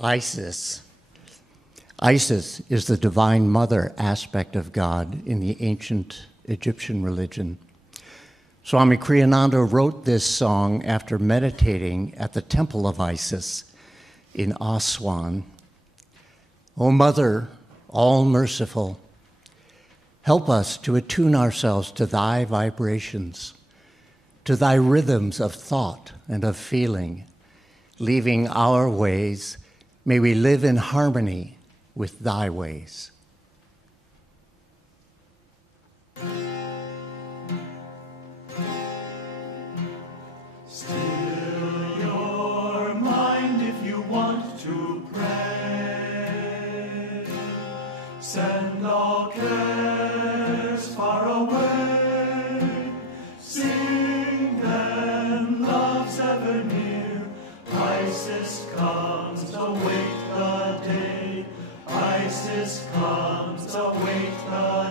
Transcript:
Isis. Isis is the divine mother aspect of God in the ancient Egyptian religion. Swami Kriyananda wrote this song after meditating at the temple of Isis in Aswan. O Mother, all merciful, help us to attune ourselves to thy vibrations, to thy rhythms of thought and of feeling. Leaving our ways, may we live in harmony with thy ways. Still your mind if you want to pray. Send all cares far away. Sing then love's ever near. Isis comes, await the day. Isis comes, await the